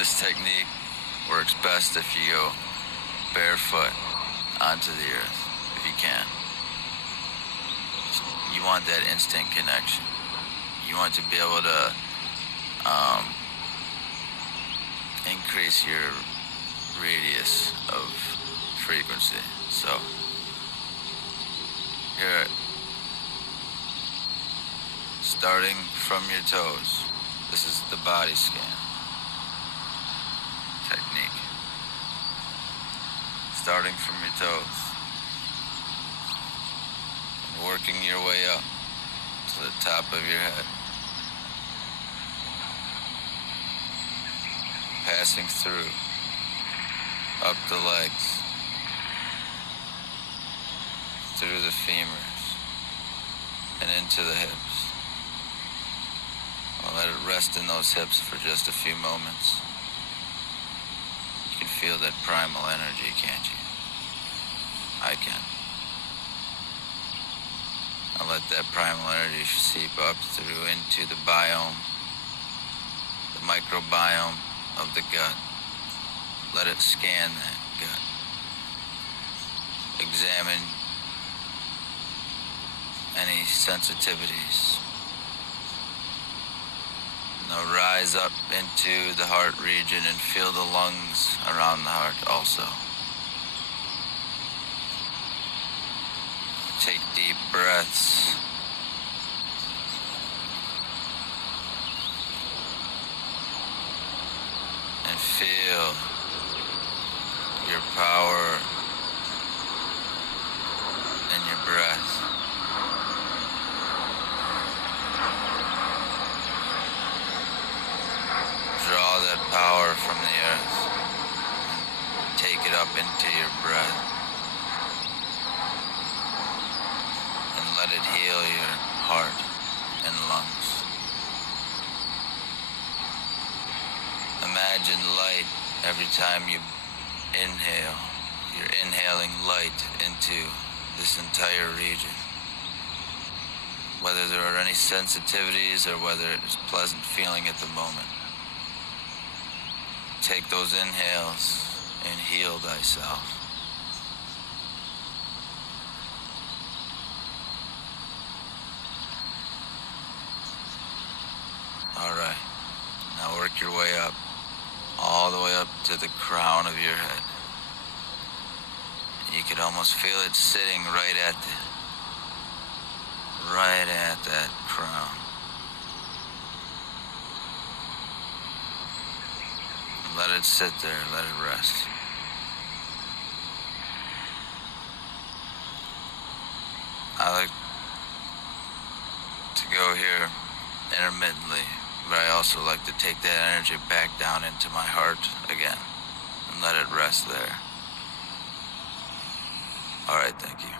This technique works best if you go barefoot onto the earth, if you can. You want that instant connection. You want to be able to increase your radius of frequency. So you're starting from your toes. This is the body scan technique. Starting from your toes and working your way up to the top of your head. Passing through, up the legs, through the femurs, and into the hips. I'll let it rest in those hips for just a few moments. You can feel that primal energy, can't you? I can. I'll let that primal energy seep up through into the biome, the microbiome of the gut. Let it scan that gut. Examine any sensitivities. Now rise up into the heart region and feel the lungs around the heart also. Take deep breaths. And feel your power in your breath. Draw that power from the earth and take it up into your breath. And let it heal your heart and lungs. Imagine light every time you inhale. You're inhaling light into this entire region. Whether there are any sensitivities or whether it's pleasant feeling at the moment. Take those inhales and heal thyself. Alright, now work your way up, all the way up to the crown of your head. You could almost feel it sitting right at that crown. Let it sit there, let it rest. I like to go here intermittently, but I also like to take that energy back down into my heart again and let it rest there. All right, thank you.